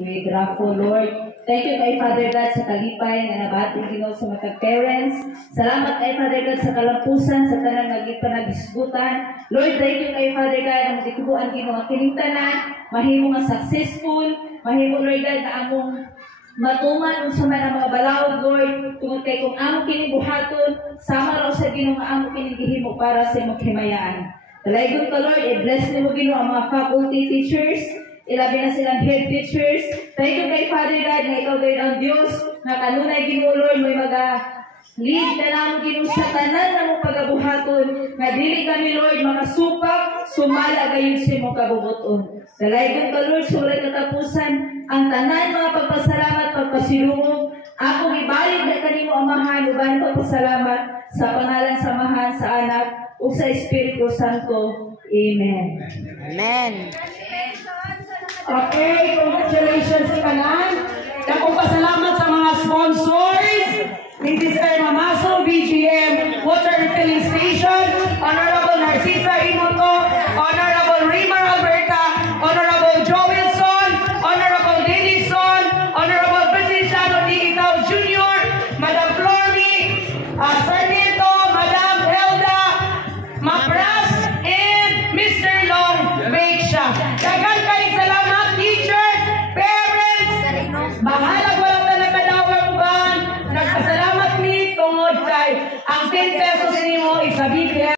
With Raffo, Lord. Thank you kay Father God sa kalipay na nabating Ginoo sa mga parents. Salamat kay Father God sa kalampusan sa tanang nagipanagisgutan. Lord, thank you kay Father God ang matikubuan Ginoo kining tanan, mahimo nga successful, mahimo Lord God na among matuman unsa man ang mga balawod Lord, tungod kay kung amo kining buhaton, sama raw sa Ginoo nga amo kining gihimo para sa imong himayaan. Dalaygon ka Lord, i-bless nimo Ginoo ang mga faculty teachers. Ilabi na silang head teachers. Thank you kay Father God na ikaw gayud ang Dios na kanunay Ginoo Lord may lead na lang Ginoo sa tanan na mong pagabuhaton nga dili kami Lord makasupak sumala gayud sa imong kabubuton. Dalaygon ka Lord sa walay katapusan ang tanan mga pagpasalamat pagpasilumog. Ako ibalik na kanimo Amahan uban pagpasalamat sa pangalan samahan sa Anak ug sa Espiritu Santo. Amen. Amen. Okay, congratulations sa kanan. Dakong pasalamat sa mga sponsor.